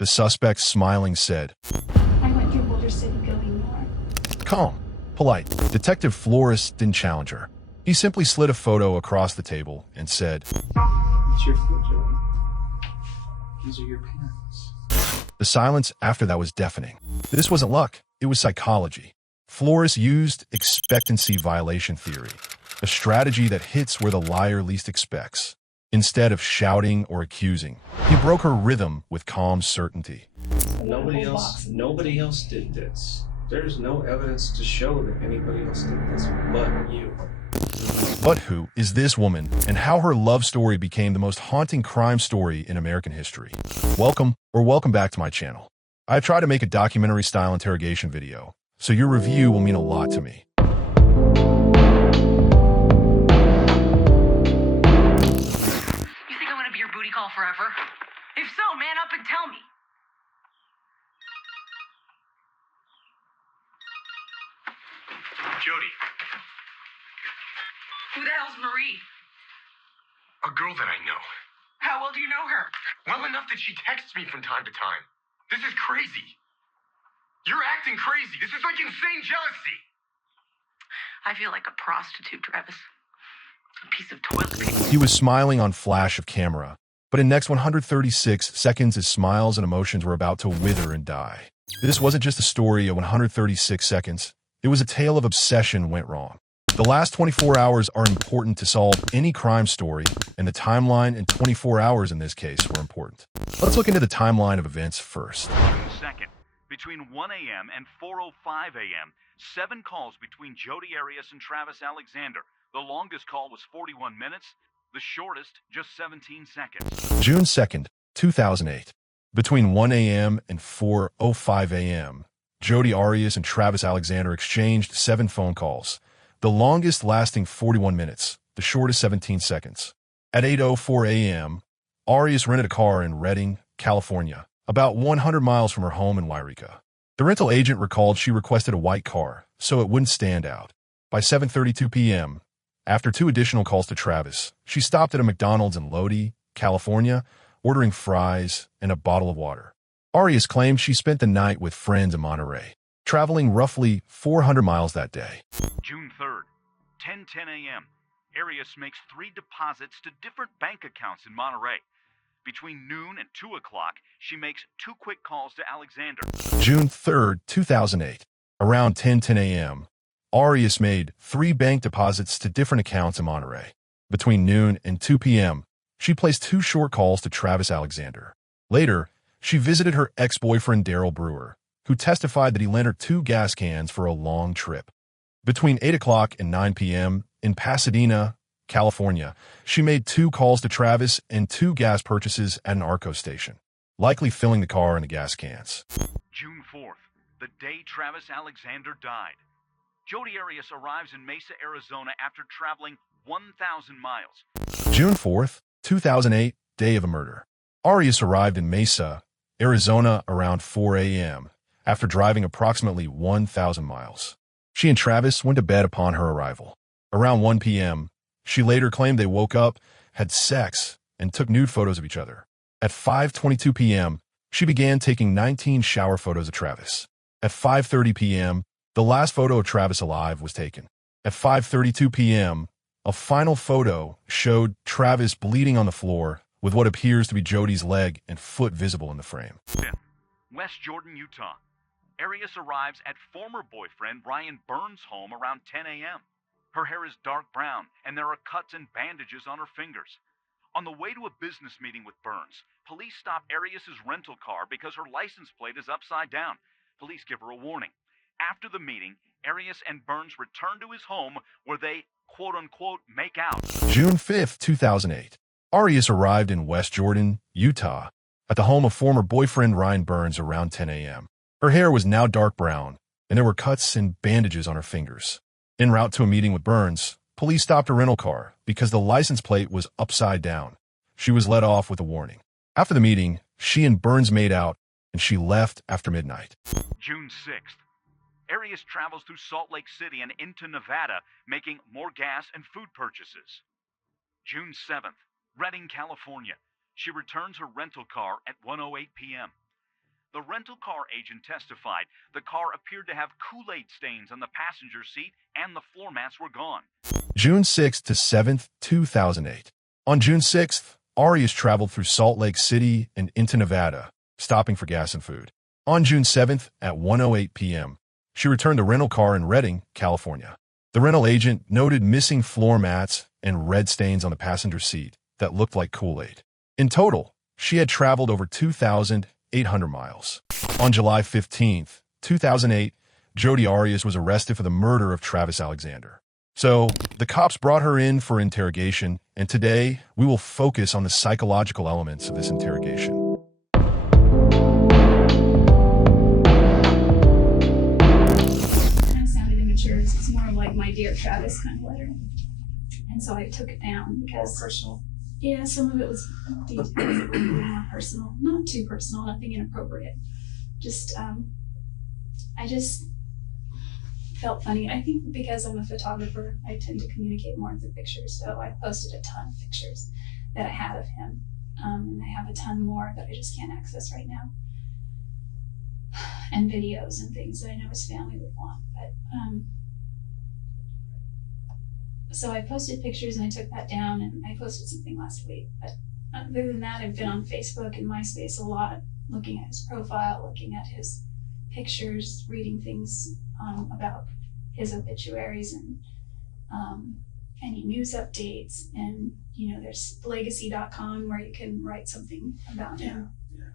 The suspect, smiling, said, I went through Boulder City going north. calm, polite. Detective Flores didn't challenge her. He simply slid a photo across the table and said, It's your foot, Joey. These are your pants. The silence after that was deafening. This wasn't luck, it was psychology. Flores used expectancy violation theory, a strategy that hits where the liar least expects. Instead of shouting or accusing, he broke her rhythm with calm certainty. Nobody else did this. There's no evidence to show that anybody else did this but you. But who is this woman, and how her love story became the most haunting crime story in American history? Welcome back to my channel. I try to make a documentary-style interrogation video, so your review will mean a lot to me. You think I'm gonna be your booty call forever? If so, man up and tell me. Jody, Who the hell's Marie? a girl that I know. How well do you know her? Well enough that she texts me from time to time. This is crazy. You're acting crazy. This is like insane jealousy. I feel like a prostitute, Travis. A piece of toilet paper. He was smiling on flash of camera, but in next 136 seconds his smiles and emotions were about to wither and die. This wasn't just a story of 136 seconds. It was a tale of obsession went wrong. The last 24 hours are important to solve any crime story, and the timeline in 24 hours in this case were important. Let's look into the timeline of events first. June 2nd, between 1 a.m. and 4:05 a.m., 7 calls between Jody Arias and Travis Alexander. The longest call was 41 minutes, the shortest just 17 seconds. June 2nd, 2008. Between 1 a.m. and 4:05 a.m., Jody Arias and Travis Alexander exchanged 7 phone calls, the longest lasting 41 minutes, the shortest 17 seconds. At 8:04 a.m., Arias rented a car in Redding, California, about 100 miles from her home in Wairika. The rental agent recalled she requested a white car, so it wouldn't stand out. By 7:32 p.m., after 2 additional calls to Travis, she stopped at a McDonald's in Lodi, California, ordering fries and a bottle of water. Arias claimed she spent the night with friends in Monterey, traveling roughly 400 miles that day. June 3rd, 10:10 a.m., Arias makes 3 deposits to different bank accounts in Monterey. Between noon and 2 o'clock, she makes 2 quick calls to Alexander. June 3rd, 2008. Around 10:10 a.m., Arias made 3 bank deposits to different accounts in Monterey. Between noon and 2 p.m., she placed 2 short calls to Travis Alexander. Later, she visited her ex-boyfriend Daryl Brewer, who testified that he lent her 2 gas cans for a long trip. Between 8 o'clock and 9 p.m. in Pasadena, California, she made 2 calls to Travis and 2 gas purchases at an Arco station, likely filling the car in the gas cans. June 4th, the day Travis Alexander died. Jody Arias arrives in Mesa, Arizona after traveling 1,000 miles. June 4th, 2008, day of the murder. Arias arrived in Mesa, Arizona around 4 a.m. after driving approximately 1,000 miles. She and Travis went to bed upon her arrival. Around 1 p.m., she later claimed they woke up, had sex, and took nude photos of each other. At 5:22 p.m., she began taking 19 shower photos of Travis. At 5:30 p.m., the last photo of Travis alive was taken. At 5:32 p.m., a final photo showed Travis bleeding on the floor with what appears to be Jody's leg and foot visible in the frame. 5th, West Jordan, Utah. Arias arrives at former boyfriend Ryan Burns' home around 10 a.m. Her hair is dark brown, and there are cuts and bandages on her fingers. On the way to a business meeting with Burns, police stop Arias' rental car because her license plate is upside down. Police give her a warning. After the meeting, Arias and Burns return to his home where they, quote-unquote, make out. June 5th, 2008. Arias arrived in West Jordan, Utah, at the home of former boyfriend Ryan Burns around 10 a.m. Her hair was now dark brown, and there were cuts and bandages on her fingers. En route to a meeting with Burns, police stopped a rental car because the license plate was upside down. She was let off with a warning. After the meeting, she and Burns made out, and she left after midnight. June 6th. Arias travels through Salt Lake City and into Nevada, making more gas and food purchases. June 7th. Redding, California. She returns her rental car at 1:08 p.m. The rental car agent testified the car appeared to have Kool-Aid stains on the passenger seat and the floor mats were gone. June 6th to 7th, 2008. On June 6th, Arias traveled through Salt Lake City and into Nevada, stopping for gas and food. On June 7th at 1:08 p.m., she returned the rental car in Redding, California. The rental agent noted missing floor mats and red stains on the passenger seat that looked like Kool-Aid. In total, she had traveled over 2,800 miles. On July 15th, 2008, Jodi Arias was arrested for the murder of Travis Alexander. So, the cops brought her in for interrogation, and today we will focus on the psychological elements of this interrogation. Kind of sounded immature. It's more like my dear Travis kind of letter. And so I took it down because Personal. yeah, some of it was details a little bit more personal. Not too personal, nothing inappropriate. Just I just felt funny. I think because I'm a photographer, I tend to communicate more through pictures. So I posted a ton of pictures that I had of him. And I have a ton more that I just can't access right now. And videos and things that I know his family would want. But so I posted pictures and I took that down, and I posted something last week. But other than that, I've been on Facebook and MySpace a lot, looking at his profile, looking at his pictures, reading things about his obituaries and any news updates. And, you know, there's legacy.com where you can write something about him. Yeah.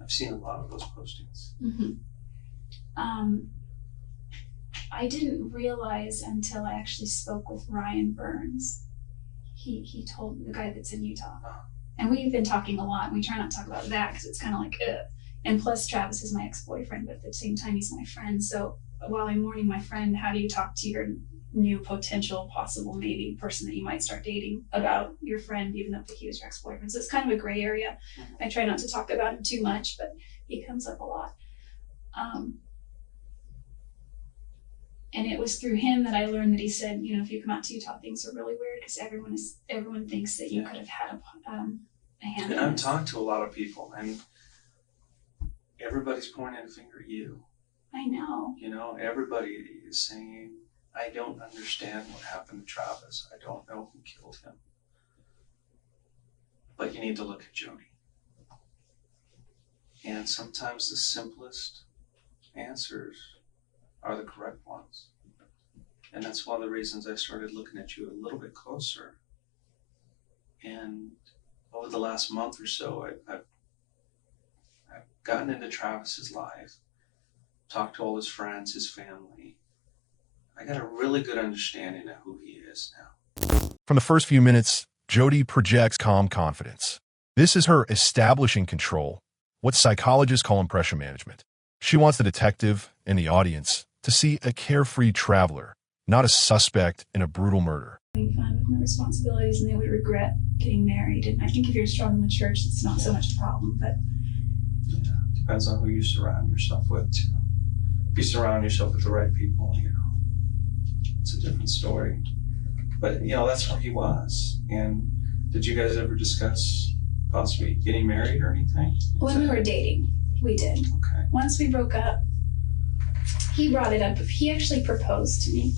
I've seen a lot of those postings. Mm-hmm. I didn't realize until I actually spoke with Ryan Burns. He told the guy that's in Utah. And we've been talking a lot, and we try not to talk about that because it's kind of like, ugh. And plus, Travis is my ex-boyfriend, but at the same time, he's my friend. So while I'm mourning my friend, how do you talk to your new potential, possible, maybe person that you might start dating about your friend, even though he was your ex-boyfriend? So it's kind of a gray area. I try not to talk about him too much, but he comes up a lot. And it was through him that I learned that he said, you know, if you come out to Utah, things are really weird because everyone thinks that you could have had a hand. And I've talked to a lot of people, and everybody's pointing a finger at you. I know. You know, everybody is saying, I don't understand what happened to Travis. I don't know who killed him. But you need to look at Jodi. And sometimes the simplest answers are the correct ones. And that's one of the reasons I started looking at you a little bit closer. And over the last month or so, I've gotten into Travis's life, talked to all his friends, his family. I got a really good understanding of who he is now. From the first few minutes, Jodi projects calm confidence. This is her establishing control, what psychologists call impression management. She wants the detective and the audience to see a carefree traveler, not a suspect in a brutal murder. Having fun with no responsibilities, and they would regret getting married. And I think if you're strong in the church, it's not so much a problem, but Yeah, depends on who you surround yourself with, too. If you surround yourself with the right people, you know, it's a different story. But, you know, that's where he was. And did you guys ever discuss possibly getting married or anything? when we were dating, we did. Okay. Once we broke up, he brought it up. He actually proposed to me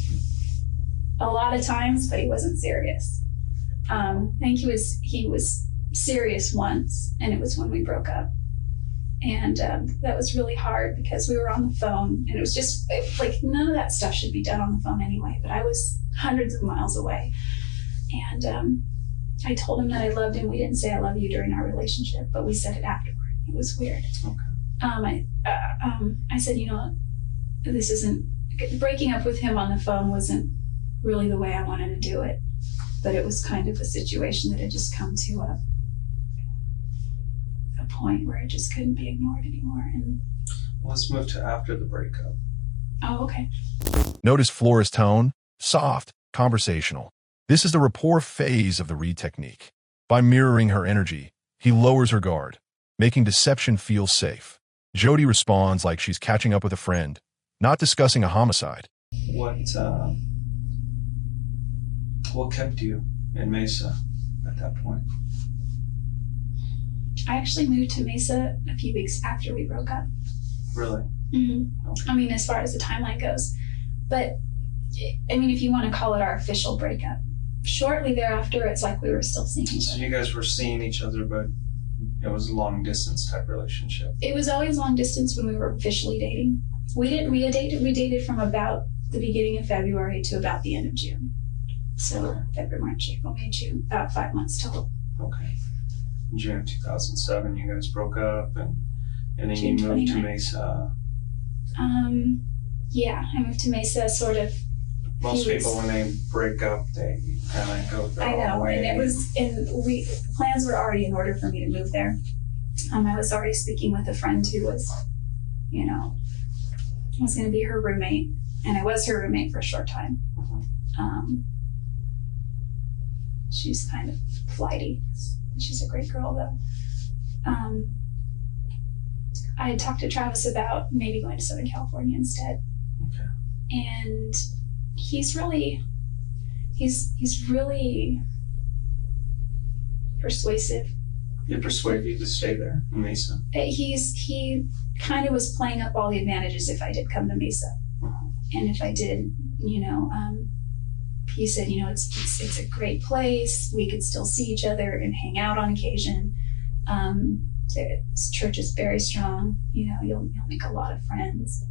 a lot of times, but he wasn't serious. I think he was serious once, and it was when we broke up. And that was really hard because we were on the phone, and it was just like none of that stuff should be done on the phone anyway, but I was hundreds of miles away. And I told him that I loved him. We didn't say I love you during our relationship, but we said it afterward. It was weird. Okay. I said, you know, this isn't, breaking up with him on the phone wasn't really the way I wanted to do it, but it was kind of a situation that had just come to a point where it just couldn't be ignored anymore. And Let's move to after the breakup. oh, okay. Notice Flora's tone, soft, conversational. This is the rapport phase of the read technique. By mirroring her energy, he lowers her guard, making deception feel safe. Jodi responds like she's catching up with a friend, not discussing a homicide. What kept you in Mesa at that point? I actually moved to Mesa a few weeks after we broke up. Really? Mm-hmm. Okay. I mean, as far as the timeline goes. But, I mean, if you want to call it our official breakup, shortly thereafter, it's like we were still seeing each So other. you guys were seeing each other, but it was a long distance type relationship. It was always long distance when we were officially dating. We dated from about the beginning of February to about the end of June. So February, March, April, May, June, about 5 months total. Okay. In June of 2007, you guys broke up, and then June you moved to 29th. Mesa. Yeah, I moved to Mesa sort of. Most people, when they break up, they kind of go their I own know, way. and plans were already in order for me to move there. I was already speaking with a friend who was, was going to be her roommate, and I was her roommate for a short time. She's kind of flighty. She's a great girl, though. I had talked to Travis about maybe going to Southern California instead. Okay. And he's really persuasive. He persuaded you to stay there in Mesa. He kind of was playing up all the advantages if I did come to Mesa. And if I did, he said, it's a great place. We could still see each other and hang out on occasion. This church is very strong. You'll make a lot of friends.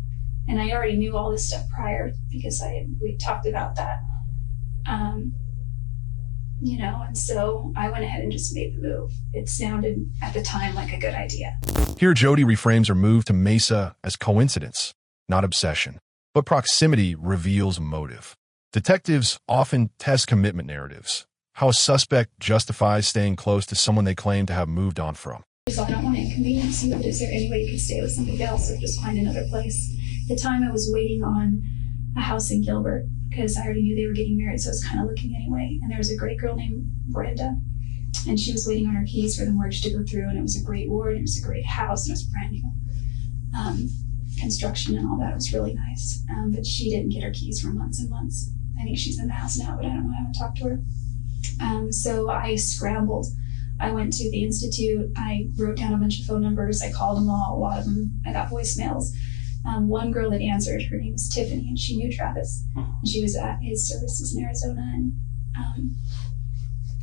And I already knew all this stuff prior because we talked about that. And so I went ahead and just made the move. It sounded at the time like a good idea. Here, Jody reframes her move to Mesa as coincidence, not obsession. But proximity reveals motive. Detectives often test commitment narratives, how a suspect justifies staying close to someone they claim to have moved on from. So I don't want to inconvenience you, but is there any way you could stay with somebody else or just find another place? At the time I was waiting on a house in Gilbert because I already knew they were getting married, so I was kind of looking anyway. And there was a great girl named Brenda, and she was waiting on her keys for the mortgage to go through, and it was a great ward, it was a great house, and it was brand new. Construction and all that was really nice. But she didn't get her keys for months and months. I think she's in the house now, but I don't know, I haven't talked to her. So I scrambled. I went to the Institute. I wrote down a bunch of phone numbers. I called them all, a lot of them. I got voicemails. One girl that answered, her name was Tiffany, and she knew Travis. And she was at his services in Arizona and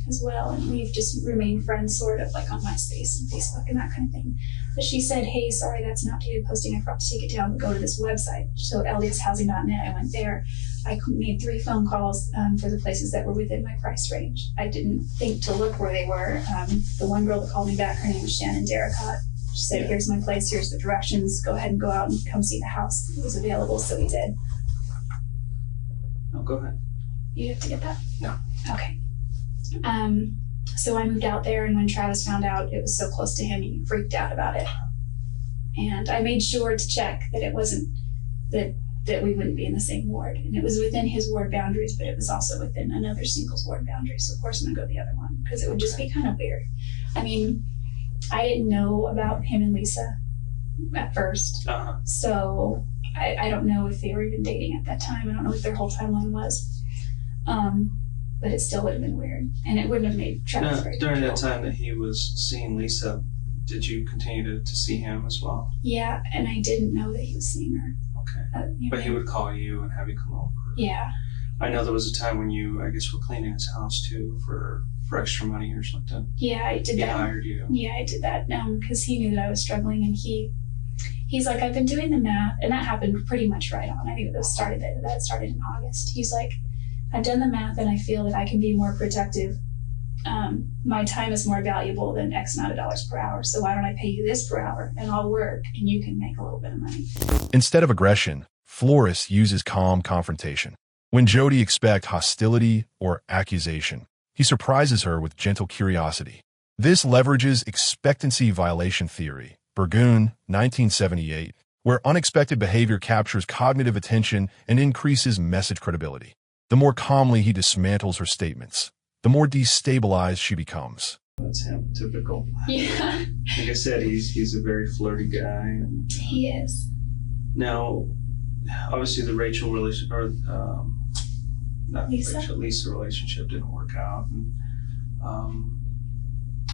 as well. And we've just remained friends sort of like on MySpace and Facebook and that kind of thing. But she said, hey, sorry, that's an outdated posting. I forgot to take it down, but go to this website. So ldshousing.net, I went there. I made 3 phone calls for the places that were within my price range. I didn't think to look where they were. The one girl that called me back, her name was Shannon Darricott. She said, here's my place, here's the directions. Go ahead and go out and come see the house. It was available, so we did. Oh, go ahead. You have to get that? No. Okay. So I moved out there, and when Travis found out it was so close to him, he freaked out about it. And I made sure to check that it wasn't, that we wouldn't be in the same ward. And it was within his ward boundaries, but it was also within another singles ward boundary. So of course I'm gonna go the other one, because it would just be kind of weird. I mean, I didn't know about him and Lisa at first. So I don't know if they were even dating at that time. I don't know what their whole timeline was. But it still would have been weird, and it wouldn't have made Travis very During that comfortable. time that he was seeing Lisa, did you continue to see him as well? Yeah, and I didn't know that he was seeing her. Okay. But he would call you and have you come over. Yeah. I know there was a time when you, I guess, were cleaning his house too for extra money or something. Yeah, I did He that. hired you. Yeah, I did that because he knew that I was struggling, and he's like, I've been doing the math, and that happened pretty much right on. I think that started in August. He's like, I've done the math, and I feel that I can be more protective. My time is more valuable than X amount of dollars per hour. So why don't I pay you this per hour, and I'll work, and you can make a little bit of money. Instead of aggression, Flores uses calm confrontation. When Jody expects hostility or accusation, he surprises her with gentle curiosity. This leverages expectancy violation theory, Burgoon, 1978, where unexpected behavior captures cognitive attention and increases message credibility. The more calmly he dismantles her statements, the more destabilized she becomes. That's him, typical. Yeah, Like I said, he's a very flirty guy. And, he is. now, obviously the Rachel relationship, or not Lisa? Rachel, Lisa relationship didn't work out. And,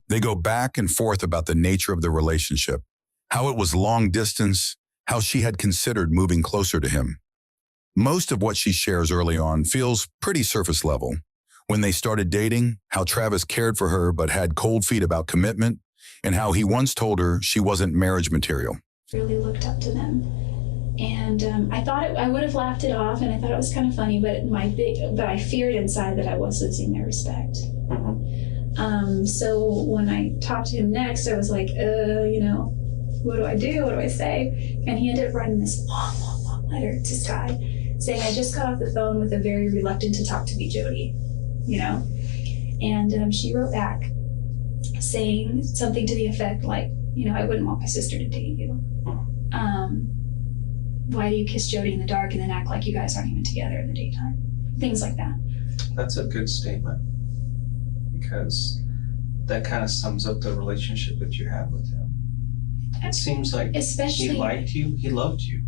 They go back and forth about the nature of the relationship, how it was long distance, how she had considered moving closer to him. Most of what she shares early on feels pretty surface level. When they started dating, how Travis cared for her but had cold feet about commitment, and how he once told her she wasn't marriage material. Really looked up to them. And I thought I would have laughed it off, and I thought it was kind of funny, but I feared inside that I was losing their respect. So when I talked to him next, I was like, what do I do? What do I say? And he ended up writing this long letter to Sky saying, I just got off the phone with a very reluctant to talk to me Jody, And she wrote back saying something to the effect like, I wouldn't want my sister to date you. Why do you kiss Jody in the dark and then act like you guys aren't even together in the daytime? Things like that. That's a good statement, because that kind of sums up the relationship that you have with him. It seems like he liked you, he loved you.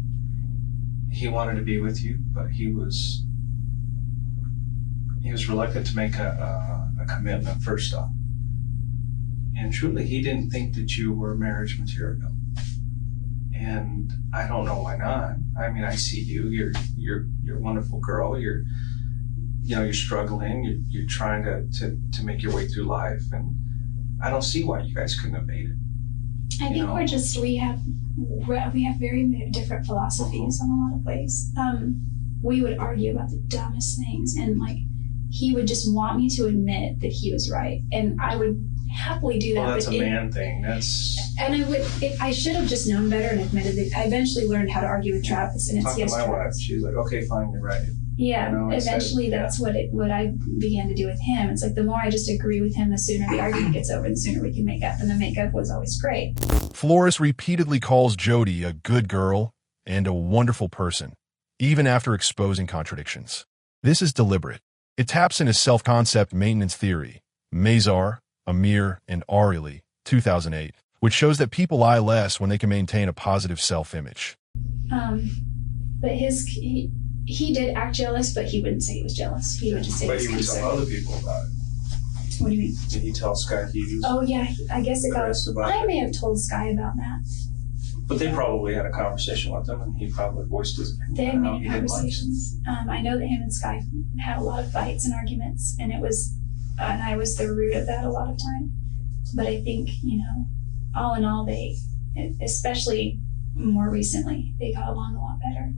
He wanted to be with you, but he was reluctant to make a commitment first off. And truly, he didn't think that you were marriage material. And I don't know why not. I mean, I see you. You're a wonderful girl. You're struggling. You're trying to make your way through life, and I don't see why you guys couldn't have made it. I think we have very different philosophies in a lot of ways. We would argue about the dumbest things, and he would just want me to admit that he was right, and I would happily do that. Well, that's a man thing. I should have just known better and admitted it. I eventually learned how to argue with Travis, and Talk to my wife. She's like, okay, fine, you're right. Yeah, eventually that's what I began to do with him. It's like the more I just agree with him, the sooner the argument gets over, the sooner we can make up, and the makeup was always great. Flores repeatedly calls Jody a good girl and a wonderful person, even after exposing contradictions. This is deliberate. It taps into self-concept maintenance theory, Mazar, Amir, and Ariely, 2008, which shows that people lie less when they can maintain a positive self-image. But he did act jealous, but he wouldn't say he was jealous. He would just say. But he would tell other people about it. What do you mean? Did he tell Sky Hughes? Oh yeah, I guess it got. I may have told Sky about that. But they probably had a conversation with him, and he probably voiced his opinion. They had many conversations. I know that him and Sky had a lot of fights and arguments, and I was the root of that a lot of time. But I think, all in all, they, especially more recently, they got along a lot better.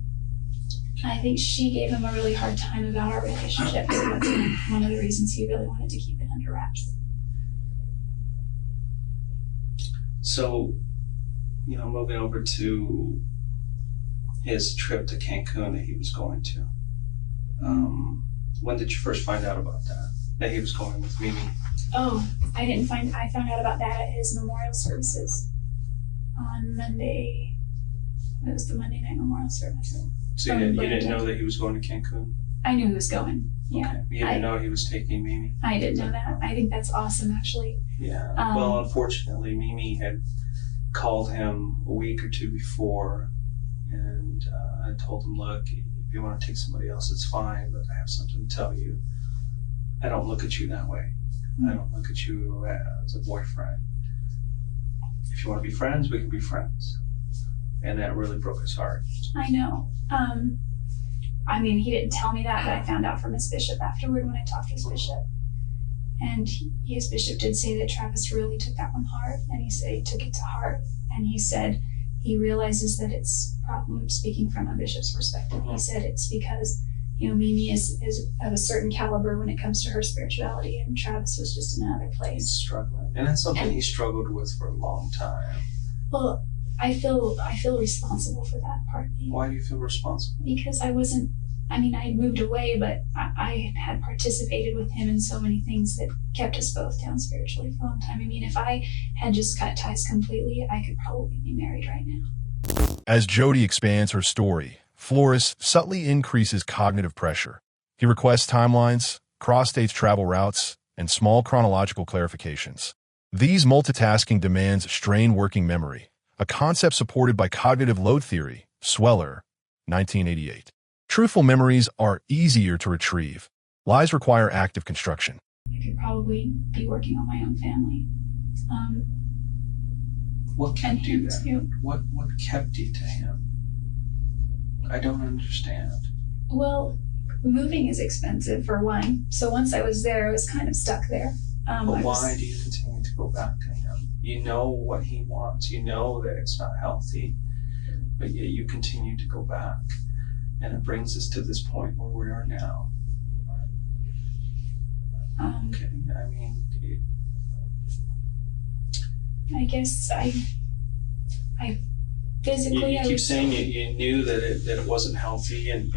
I think she gave him a really hard time about our relationship, so that's one of the reasons he really wanted to keep it under wraps. So, moving over to his trip to Cancun that he was going to. When did you first find out about that he was going with Mimi? Oh, I found out about that at his memorial services on Monday. It was the Monday night memorial service. So you didn't know that he was going to Cancun? I knew he was going, yeah. Okay. You didn't know he was taking Mimi? I didn't know that. I think that's awesome, actually. Yeah. Well, unfortunately, Mimi had called him a week or two before, and I told him, look, if you want to take somebody else, it's fine, but I have something to tell you. I don't look at you that way. I don't look at you as a boyfriend. If you want to be friends, we can be friends. And that really broke his heart. I know. He didn't tell me that, but I found out from his bishop afterward when I talked to his bishop. And his bishop did say that Travis really took that one hard, and he said he took it to heart. And he said he realizes that it's speaking from a bishop's perspective. He said it's because Mimi is of a certain caliber when it comes to her spirituality, and Travis was just in another place. He's struggling, and that's something he struggled with for a long time. Well, I feel responsible for that part. Why do you feel responsible? Because I had moved away, but I had participated with him in so many things that kept us both down spiritually for a long time. If I had just cut ties completely, I could probably be married right now. As Jody expands her story, Flores subtly increases cognitive pressure. He requests timelines, cross-states travel routes, and small chronological clarifications. These multitasking demands strain working memory, a concept supported by cognitive load theory, Sweller, 1988. Truthful memories are easier to retrieve. Lies require active construction. I could probably be working on my own family. What and kept you him there? too. What kept you to him? I don't understand. Well, moving is expensive for one. So once I was there, I was kind of stuck there. But why do you continue to go back to him? You know what he wants. You know that it's not healthy, but yet you continue to go back. And it brings us to this point where we are now. Okay, I mean, I guess I physically, you I keep was saying you knew that it wasn't healthy, and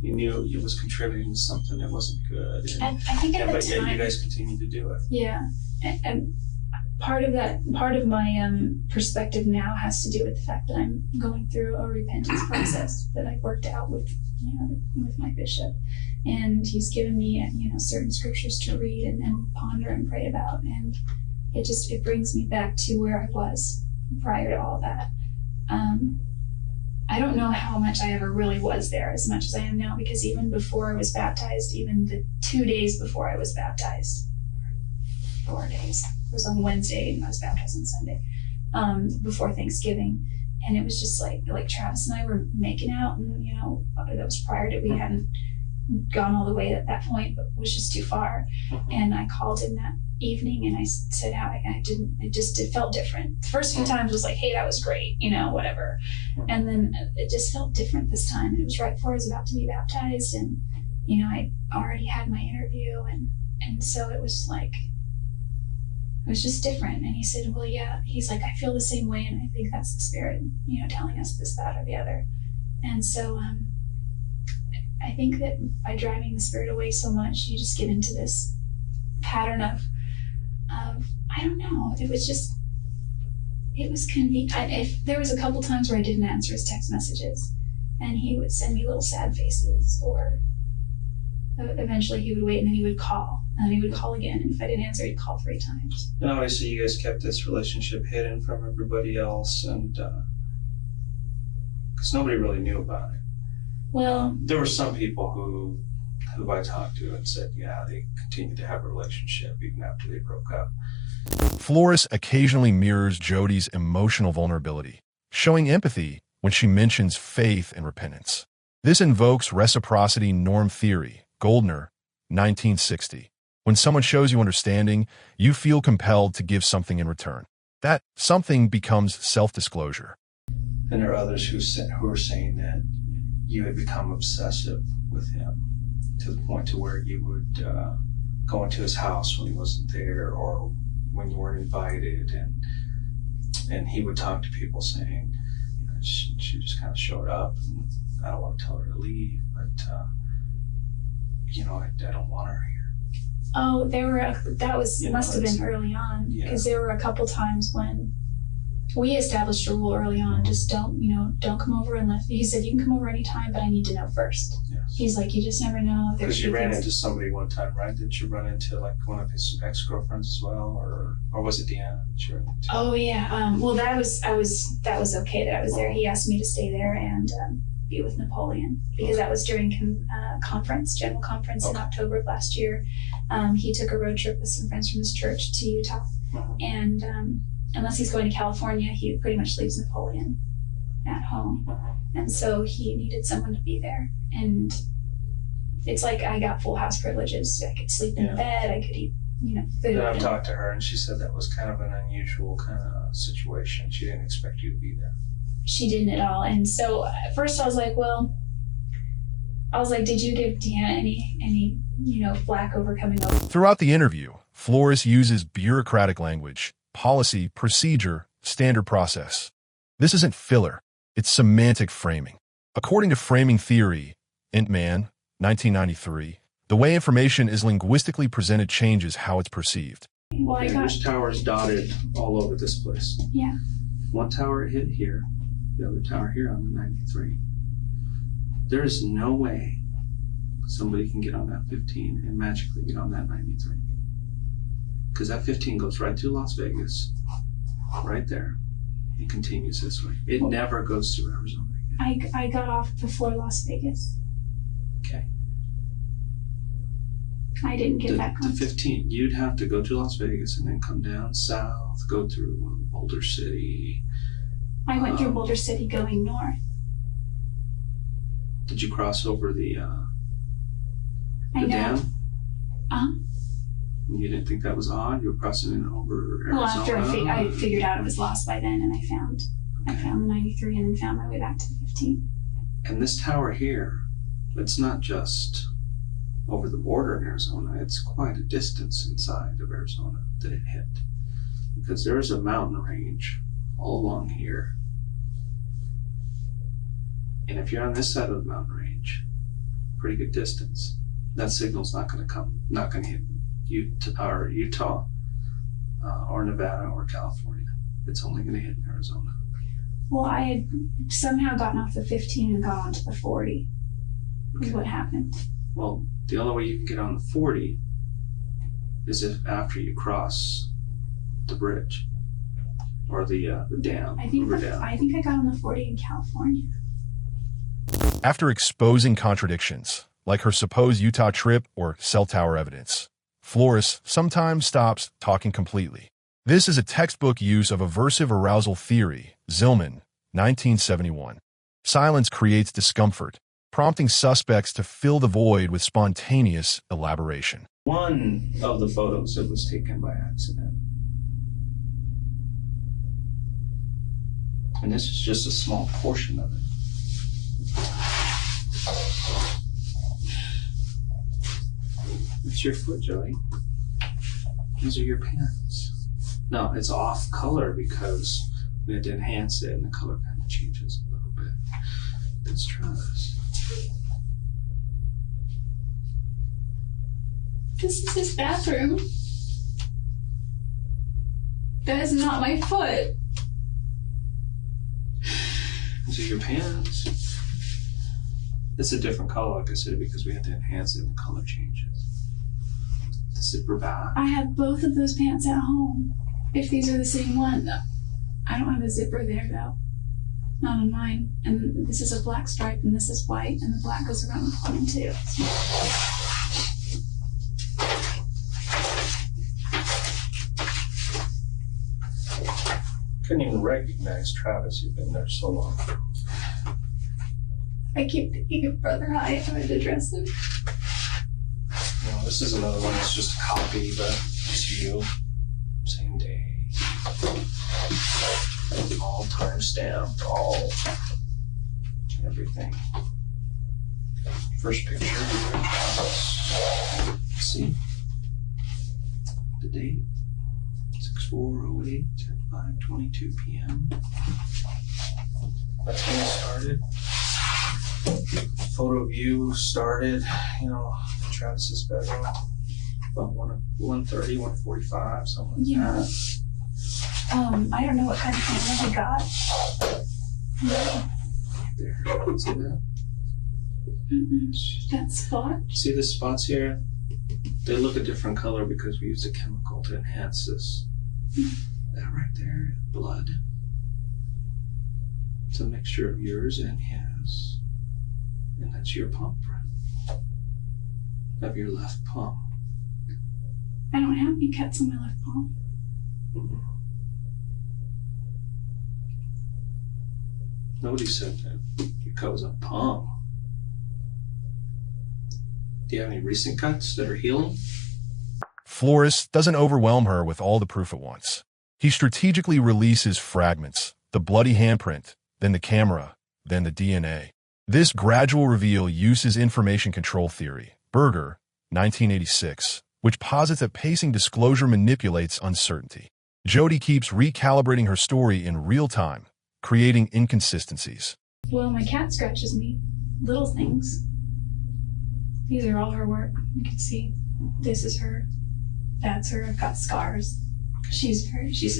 you knew it was contributing to something that wasn't good. And, I think at the but yet time, you guys continue to do it. yeah, and part of my perspective now has to do with the fact that I'm going through a repentance process that I've worked out with with my bishop, and he's given me certain scriptures to read and ponder and pray about, and it brings me back to where I was prior to all that. I don't know how much I ever really was there as much as I am now, because even before I was baptized, even the 2 days before I was baptized, 4 days, it was on Wednesday and I was baptized on Sunday, before Thanksgiving. And it was just like Travis and I were making out, and that was prior to, we hadn't gone all the way at that point, but it was just too far. And I called him that evening and I said how it felt different. The first few times was like, hey, that was great, whatever. And then it just felt different this time. And it was right before I was about to be baptized, and I already had my interview, and so it was like, it was just different. And he said, well, yeah, he's like, I feel the same way, and I think that's the Spirit, telling us this, that, or the other. And so I think that by driving the Spirit away so much, you just get into this pattern of I don't know. It was convenient. If there was a couple times where I didn't answer his text messages, and he would send me little sad faces, or eventually he would wait, and then he would call, and he would call again, and if I didn't answer, he'd call 3 times. And obviously you guys kept this relationship hidden from everybody else, and because nobody really knew about it. Well, there were some people who I talked to and said, yeah, they continued to have a relationship even after they broke up. Flores occasionally mirrors Jody's emotional vulnerability, showing empathy when she mentions faith and repentance. This invokes reciprocity norm theory, Goldner, 1960. When someone shows you understanding, you feel compelled to give something in return. That something becomes self-disclosure. And there are others who are saying that you had become obsessive with him to the point to where you would go into his house when he wasn't there, or when you weren't invited, and he would talk to people saying, she just kind of showed up, and I don't want to tell her to leave, but I don't want her here. Oh, must have been early on, because there were a couple times when we established a rule early on, just don't come over unless, he said, you can come over anytime, but I need to know first. Yes. He's like, you just never know. Because you ran into somebody one time, right? Did you run into like one of his ex-girlfriends as well, or was it Deanna that you ran into? Oh yeah, well that was okay that I was there. He asked me to stay there and be with Napoleon, because that was during general conference in October of last year. He took a road trip with some friends from his church to Utah, and unless he's going to California, he pretty much leaves Napoleon at home. And so he needed someone to be there. And it's like I got full house privileges. I could sleep in the bed, I could eat, food. I've talked to her, and she said that was kind of an unusual kind of situation. She didn't expect you to be there. She didn't at all. And so at first I was like, did you give Deanna any flack over coming over? Throughout the interview, Flores uses bureaucratic language, policy, procedure, standard process. This isn't filler, it's semantic framing. According to framing theory, Intman, 1993, the way information is linguistically presented changes how it's perceived. Well, there's towers dotted all over this place. Yeah. One tower hit here, the other tower here on the 93. There is no way somebody can get on that 15 and magically get on that 93. Because that 15 goes right to Las Vegas, right there, and continues this way. It never goes through Arizona again. I got off before Las Vegas. Okay. I didn't get that The one. 15th, you'd have to go to Las Vegas and then come down south, go through Boulder City. I went through Boulder City going north. Did you cross over the I know. dam? Uh-huh. You didn't think that was odd? You were crossing it over Arizona? Well, after I figured out it was lost by then, and I found the 93 and then found my way back to the 15. And this tower here, it's not just over the border in Arizona, it's quite a distance inside of Arizona that it hit. Because there is a mountain range all along here. And if you're on this side of the mountain range, pretty good distance, that signal's not going to hit Utah or Nevada or California. It's only going to hit in Arizona. Well, I had somehow gotten off the 15 and got onto the 40. Is what happened. Well, the only way you can get on the 40 is if after you cross the bridge or the dam. I think I got on the 40 in California. After exposing contradictions, like her supposed Utah trip or cell tower evidence, Flores sometimes stops talking completely. This is a textbook use of aversive arousal theory, Zillman, 1971. Silence creates discomfort, prompting suspects to fill the void with spontaneous elaboration. One of the photos that was taken by accident. And this is just a small portion of it. It's your foot, Joey. These are your pants. No, it's off color because we had to enhance it and the color kind of changes a little bit. Let's try this. This is his bathroom. That is not my foot. These are your pants. It's a different color, like I said, because we had to enhance it and the color changes. The zipper back. I have both of those pants at home. If these are the same one. I don't have a zipper there though. Not on mine. And this is a black stripe and this is white and the black goes around the bottom too. Couldn't even recognize Travis. You've been there so long. I keep thinking of Brother High. I had to dress him. No, this is another one that's just a copy, but it's you. Same day. All time stamped, all everything. First picture. Let's see. The date. 6/4/08 at 5:22 p.m. That's when it started. Photo view started, in Travis's bedroom about 1:30, 1:45, something like that. I don't know what kind of camera he got. No. There, see that? That spot? See the spots here? They look a different color because we use a chemical to enhance this. That right there, blood. It's a mixture of yours and his. And that's your palm print of your left palm. I don't have any cuts on my left palm. Mm-hmm. Nobody said that your cut was on palm. Do you have any recent cuts that are healing? Flores doesn't overwhelm her with all the proof at once. He strategically releases fragments, the bloody handprint, then the camera, then the DNA. This gradual reveal uses information control theory, Berger, 1986, which posits that pacing disclosure manipulates uncertainty. Jody keeps recalibrating her story in real time, creating inconsistencies. Well, my cat scratches me. Little things. These are all her work. You can see this is her. That's her. I've got scars. She's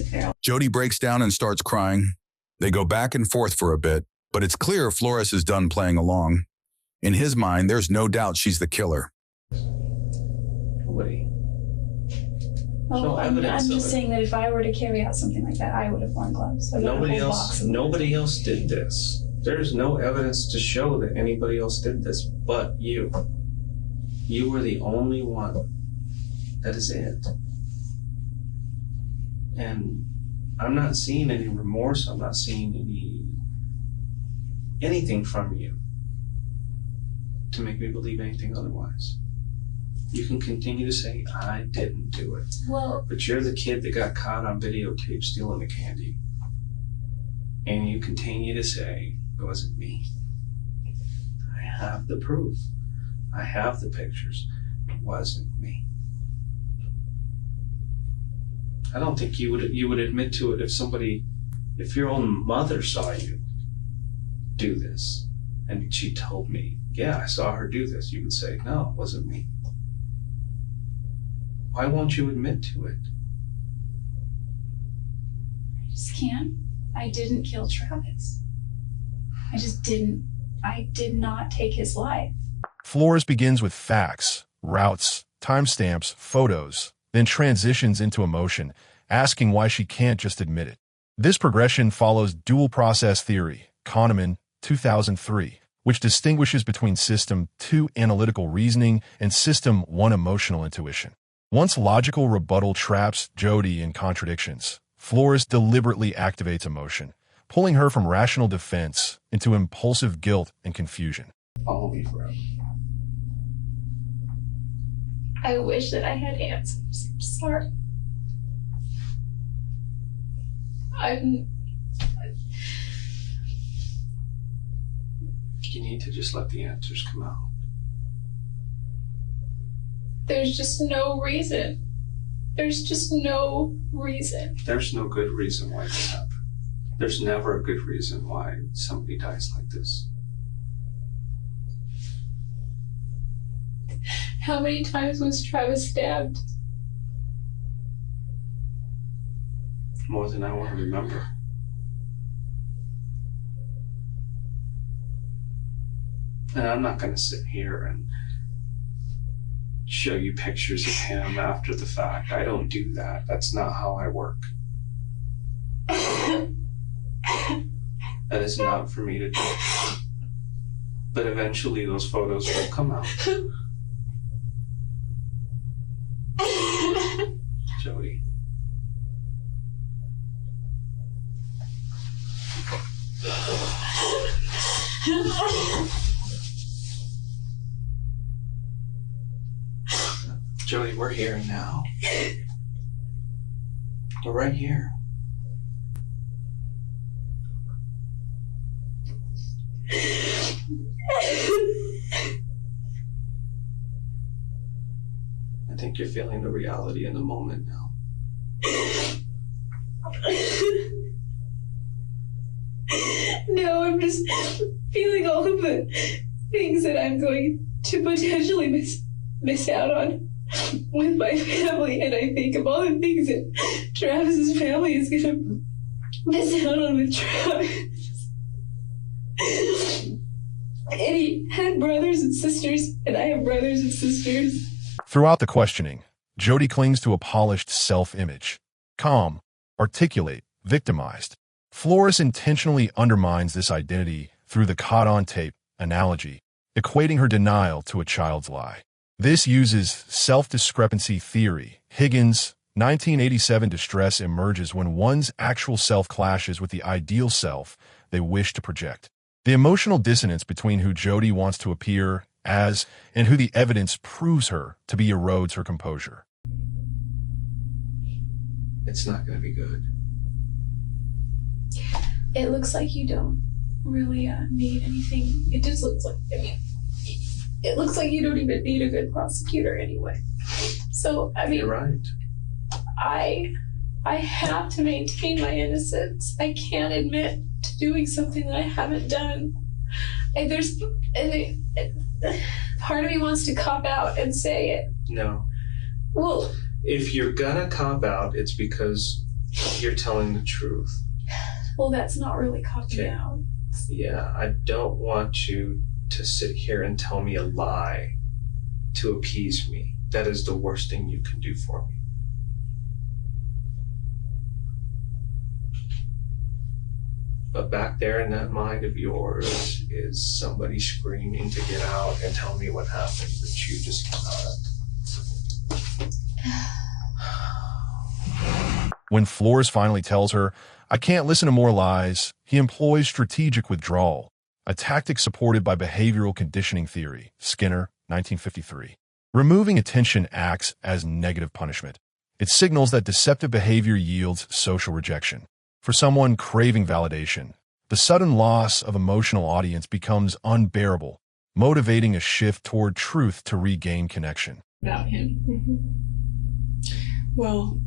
a feral. Jody breaks down and starts crying. They go back and forth for a bit, but it's clear Flores is done playing along. In his mind, there's no doubt she's the killer. Nobody. Oh, I'm evidence just of it. saying that if I were to carry out something like that, I would have worn gloves. I would have a whole box of them. Nobody else did this. There's no evidence to show that anybody else did this but you. You were the only one That is it. And I'm not seeing any remorse. I'm not seeing anything from you to make me believe anything otherwise. You can continue to say, I didn't do it. Well, but you're the kid that got caught on videotape stealing the candy. And you continue to say, it wasn't me. I have the proof. I have the pictures. It wasn't me. I don't think you would admit to it if your own mother saw you do this and she told me, yeah, I saw her do this. You would say, no, it wasn't me. Why won't you admit to it? I just can't. I didn't kill Travis. I just didn't. I did not take his life. Flores begins with facts, routes, timestamps, photos, then transitions into emotion, asking why she can't just admit it. This progression follows dual process theory, Kahneman, 2003, which distinguishes between System 2 analytical reasoning and System 1 emotional intuition. Once logical rebuttal traps Jody in contradictions, Flores deliberately activates emotion, pulling her from rational defense into impulsive guilt and confusion. Follow me forever. I wish that I had answers. I'm sorry. You need to just let the answers come out. There's just no reason. There's just no reason. There's no good reason why this happened. There's never a good reason why somebody dies like this. How many times was Travis stabbed? More than I want to remember. And I'm not going to sit here and show you pictures of him after the fact. I don't do that. That's not how I work. That is not for me to do. But eventually those photos will come out. Jody. Jody, we're here now. We're right here. I think you're feeling the reality in the moment now. No, I'm just feeling all of the things that I'm going to potentially miss out on with my family, and I think of all the things that Travis's family is gonna miss out on with Travis. And he had brothers and sisters, and I have brothers and sisters. Throughout the questioning, Jody clings to a polished self-image. Calm, articulate, victimized. Flores intentionally undermines this identity through the caught-on-tape analogy, equating her denial to a child's lie. This uses self-discrepancy theory. Higgins' 1987 distress emerges when one's actual self clashes with the ideal self they wish to project. The emotional dissonance between who Jody wants to appear as and who the evidence proves her to be erodes her composure. It's not going to be good. It looks like you don't really need anything. It just looks like, it looks like you don't even need a good prosecutor anyway. So, You're right. I have to maintain my innocence. I can't admit to doing something that I haven't done. Part of me wants to cop out and say it. No. Well, if you're gonna cop out, it's because you're telling the truth. Well, that's not really copping out. Yeah, I don't want you to sit here and tell me a lie to appease me. That is the worst thing you can do for me. But back there in that mind of yours is somebody screaming to get out and tell me what happened, but you just cannot. When Flores finally tells her, "I can't listen to more lies," he employs strategic withdrawal, a tactic supported by behavioral conditioning theory, Skinner, 1953. Removing attention acts as negative punishment. It signals that deceptive behavior yields social rejection. For someone craving validation, the sudden loss of emotional audience becomes unbearable, motivating a shift toward truth to regain connection. About him. Well,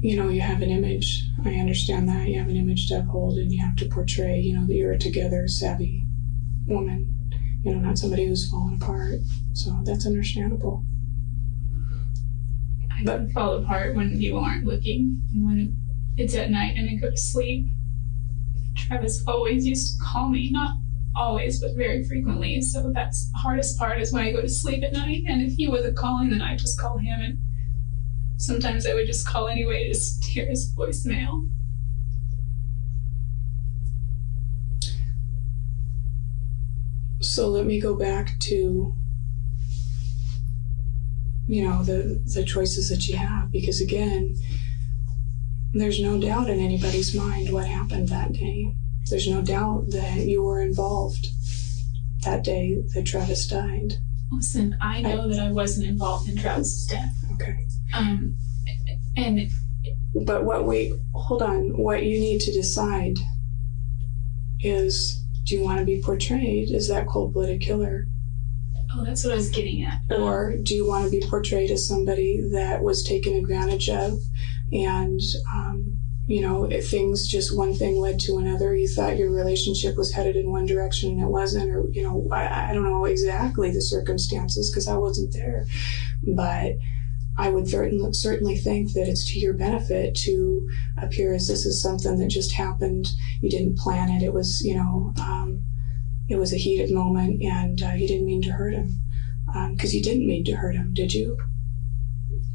you have an image. I understand that. You have an image to uphold, and you have to portray, that you're a together, savvy woman. Not somebody who's fallen apart. So that's understandable. I can fall apart when you aren't looking, and when it's at night and I go to sleep. Travis always used to call me, not always, but very frequently. So that's the hardest part, is when I go to sleep at night, and if he wasn't calling, then I just call him, and sometimes I would just call anyway to just hear his voicemail. So let me go back to, the choices that you have, because again, there's no doubt in anybody's mind what happened that day. There's no doubt that you were involved that day that Travis died. Listen, I know that I wasn't involved in Travis's death. Okay. But hold on. What you need to decide is, do you want to be portrayed as that cold-blooded killer? Oh, that's what I was getting at. Or do you want to be portrayed as somebody that was taken advantage of, and things, just one thing led to another? You thought your relationship was headed in one direction and it wasn't, or I don't know exactly the circumstances because I wasn't there, but I would certainly think that it's to your benefit to appear as this is something that just happened. You didn't plan it. It was, it was a heated moment, and you didn't mean to hurt him. Because you didn't mean to hurt him, did you?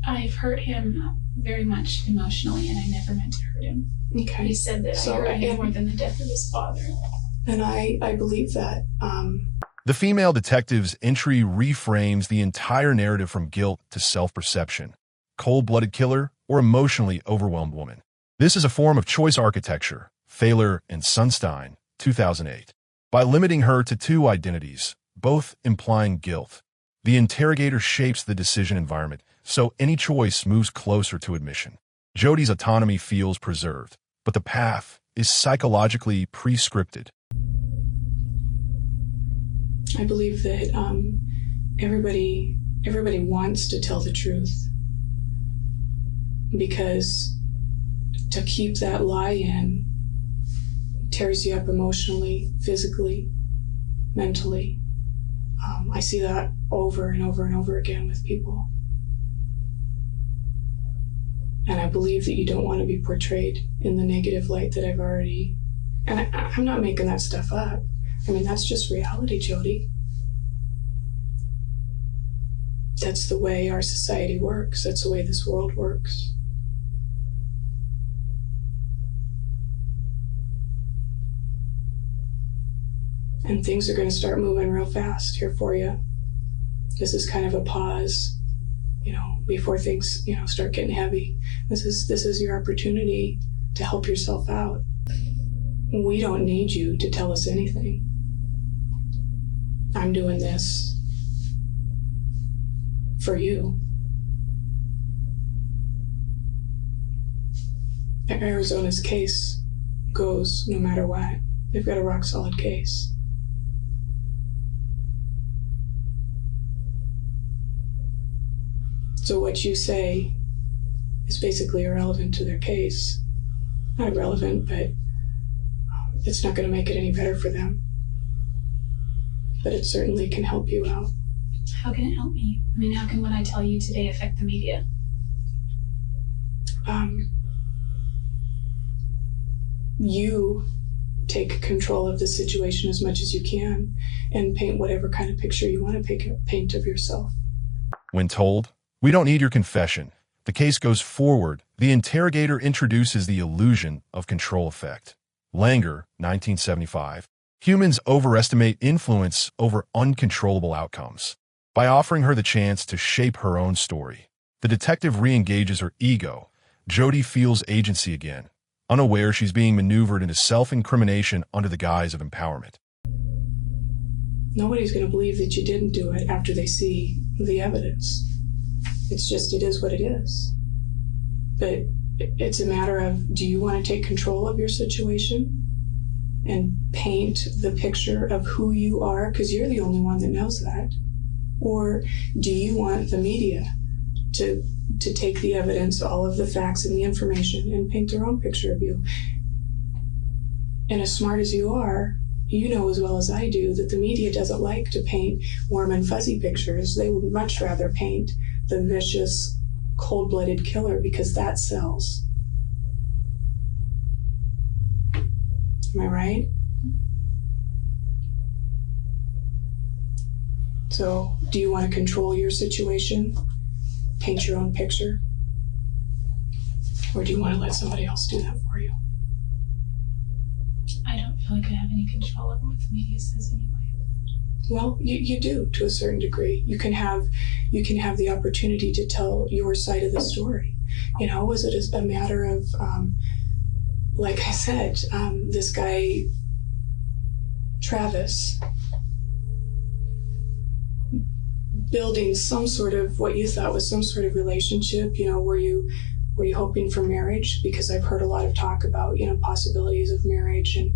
I've hurt him very much emotionally, and I never meant to hurt him. Okay. He said that I hurt him more than the death of his father. And I believe that. The female detective's entry reframes the entire narrative from guilt to self-perception. Cold-blooded killer or emotionally overwhelmed woman. This is a form of choice architecture. Thaler and Sunstein, 2008. By limiting her to two identities, both implying guilt, the interrogator shapes the decision environment, so any choice moves closer to admission. Jody's autonomy feels preserved, but the path is psychologically prescripted. I believe that everybody wants to tell the truth, because to keep that lie in tears you up emotionally, physically, mentally. I see that over and over and over again with people. And I believe that you don't want to be portrayed in the negative light that I've already... And I'm not making that stuff up. I mean, that's just reality, Jody. That's the way our society works. That's the way this world works. And things are going to start moving real fast here for you. This is kind of a pause, before things, start getting heavy. This is your opportunity to help yourself out. We don't need you to tell us anything. I'm doing this for you. Arizona's case goes no matter what. They've got a rock solid case. So what you say is basically irrelevant to their case. Not irrelevant, but it's not going to make it any better for them. But it certainly can help you out. How can it help me? I mean, how can what I tell you today affect the media? You take control of the situation as much as you can and paint whatever kind of picture you want to paint of yourself. When told, "We don't need your confession," the case goes forward. The interrogator introduces the illusion of control effect. Langer, 1975. Humans overestimate influence over uncontrollable outcomes. By offering her the chance to shape her own story, The detective re-engages her ego. Jody feels agency again, unaware she's being maneuvered into self-incrimination under the guise of empowerment. Nobody's going to believe that you didn't do it after they see the evidence. It's just, it is what it is. But it's a matter of, do you want to take control of your situation and paint the picture of who you are, because you're the only one that knows that? Or do you want the media to take the evidence, all of the facts and the information, and paint their own picture of you? And as smart as you are, you know as well as I do that the media doesn't like to paint warm and fuzzy pictures. They would much rather paint the vicious, cold-blooded killer, because that sells. Am I right? So, do you want to control your situation? Paint your own picture? Or do you want to let somebody else do that for you? I don't feel like I have any control over what the media says anyway. Well, you do, to a certain degree. You can have the opportunity to tell your side of the story. You know, was it a matter of, like I said, this guy, Travis, building some sort of, what you thought was some sort of relationship? You know, were you hoping for marriage? Because I've heard a lot of talk about, you know, possibilities of marriage, and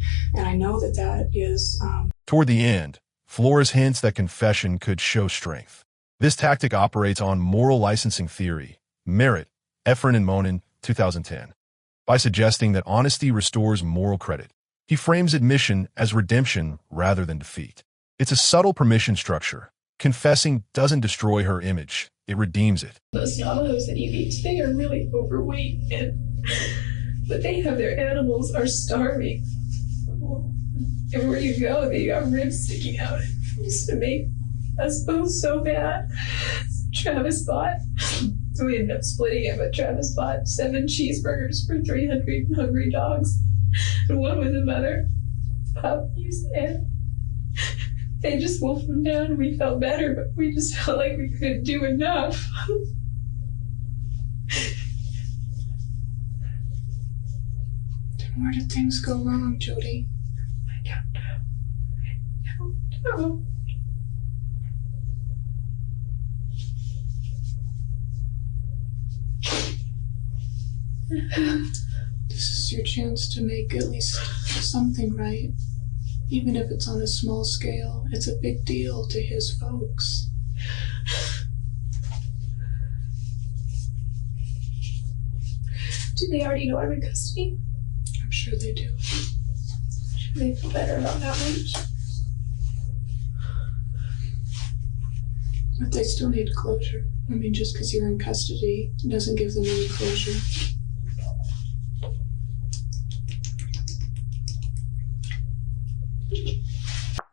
I know that is... Toward the end, Flores hints that confession could show strength. This tactic operates on moral licensing theory, Merritt, Efron and Monin, 2010. By suggesting that honesty restores moral credit, he frames admission as redemption rather than defeat. It's a subtle permission structure. Confessing doesn't destroy her image, it redeems it. Those Navajos that you meet today are really overweight, but they have their animals are starving. Everywhere you go, they got ribs sticking out. It used to make us both so bad. Travis bought, so we ended up splitting it, but Travis bought 7 cheeseburgers for 300 hungry dogs. And one with a mother, puppies, and they just wolfed them down, and we felt better, but we just felt like we couldn't do enough. Then where did things go wrong, Jody? I don't know. This is your chance to make at least something right. Even if it's on a small scale, it's a big deal to his folks. Do they already know I'm in custody? I'm sure they do. Should they feel better about that much? But they still need closure. I mean, just because you're in custody doesn't give them any closure.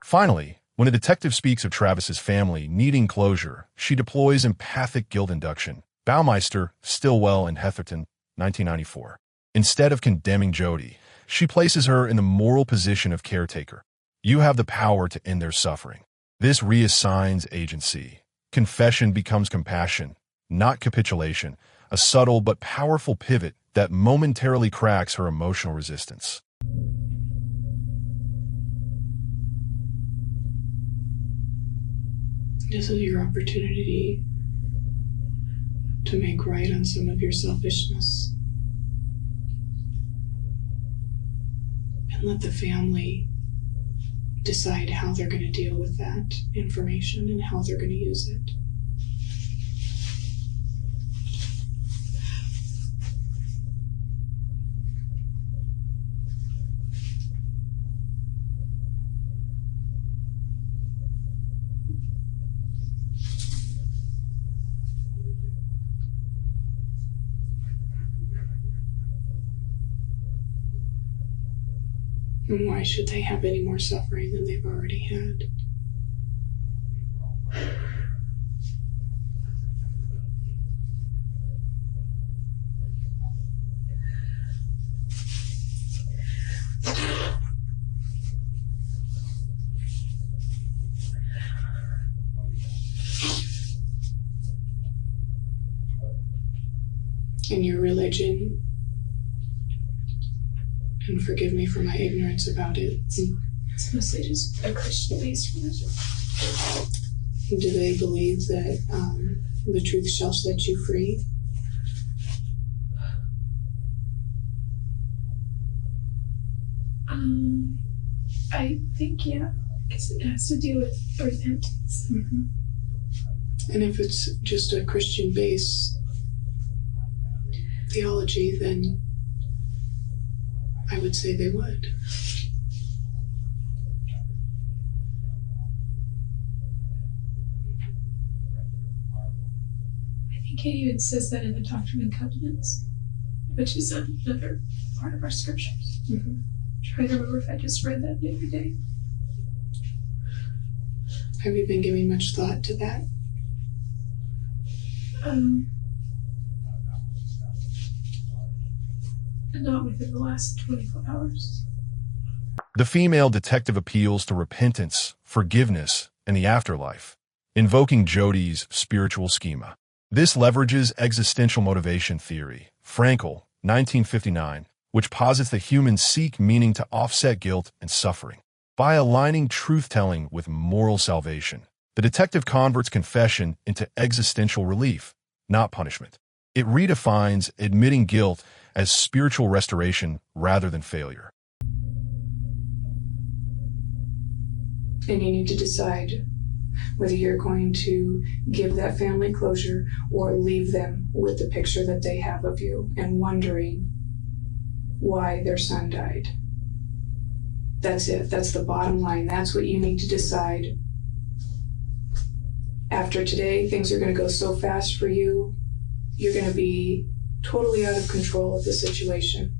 Finally, when a detective speaks of Travis's family needing closure, she deploys empathic guilt induction. Baumeister, Stillwell, and Heatherton, 1994. Instead of condemning Jody, she places her in the moral position of caretaker. You have the power to end their suffering. This reassigns agency. Confession becomes compassion, not capitulation, a subtle but powerful pivot that momentarily cracks her emotional resistance. This is your opportunity to make right on some of your selfishness. And let the family decide how they're going to deal with that information and how they're going to use it. And why should they have any more suffering than they've already had? in your religion, and forgive me for my ignorance about it. It's mostly just a Christian-based religion. Do they believe that the truth shall set you free? I think, yeah, because it has to do with repentance. Mm-hmm. And if it's just a Christian-based theology, then I would say they would. I think it even says that in the Doctrine and Covenants, which is another part of our scriptures. Mm-hmm. Trying to remember if I just read that the other day. Have you been giving much thought to that? Not within the last 24 hours. The female detective appeals to repentance, forgiveness, and the afterlife, invoking Jody's spiritual schema. This leverages existential motivation theory, Frankl, 1959, which posits that humans seek meaning to offset guilt and suffering. By aligning truth-telling with moral salvation, the detective converts confession into existential relief, not punishment. It redefines admitting guilt as spiritual restoration rather than failure. And you need to decide whether you're going to give that family closure or leave them with the picture that they have of you and wondering why their son died. That's it. That's the bottom line. That's what you need to decide. After today, things are going to go so fast for you. You're going to be totally out of control of the situation.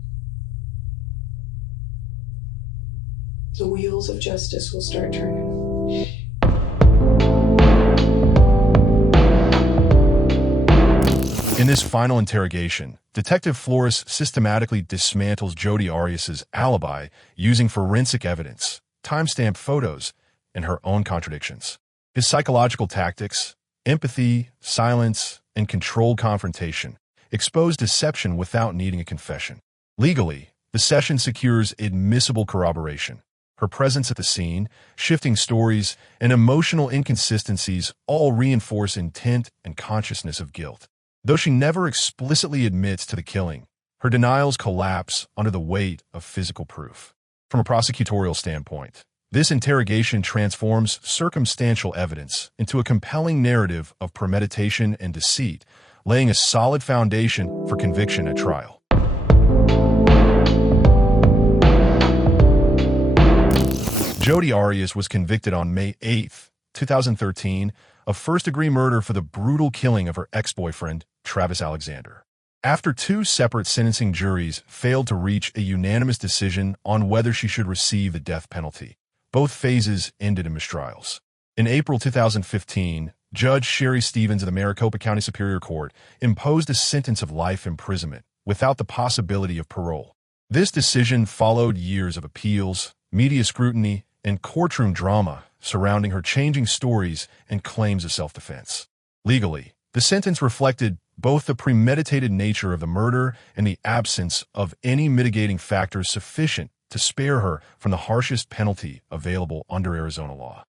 The wheels of justice will start turning. In this final interrogation, Detective Flores systematically dismantles Jodi Arias's alibi using forensic evidence, timestamp photos, and her own contradictions. His psychological tactics, empathy, silence, and controlled confrontation expose deception without needing a confession. Legally, the session secures admissible corroboration. Her presence at the scene, shifting stories, and emotional inconsistencies all reinforce intent and consciousness of guilt. Though she never explicitly admits to the killing, her denials collapse under the weight of physical proof. From a prosecutorial standpoint, this interrogation transforms circumstantial evidence into a compelling narrative of premeditation and deceit, laying a solid foundation for conviction at trial. Jodi Arias was convicted on May 8, 2013, of first-degree murder for the brutal killing of her ex-boyfriend, Travis Alexander. After two separate sentencing juries failed to reach a unanimous decision on whether she should receive the death penalty, both phases ended in mistrials. In April 2015, Judge Sherry Stevens of the Maricopa County Superior Court imposed a sentence of life imprisonment without the possibility of parole. This decision followed years of appeals, media scrutiny, and courtroom drama surrounding her changing stories and claims of self-defense. Legally, the sentence reflected both the premeditated nature of the murder and the absence of any mitigating factors sufficient to spare her from the harshest penalty available under Arizona law.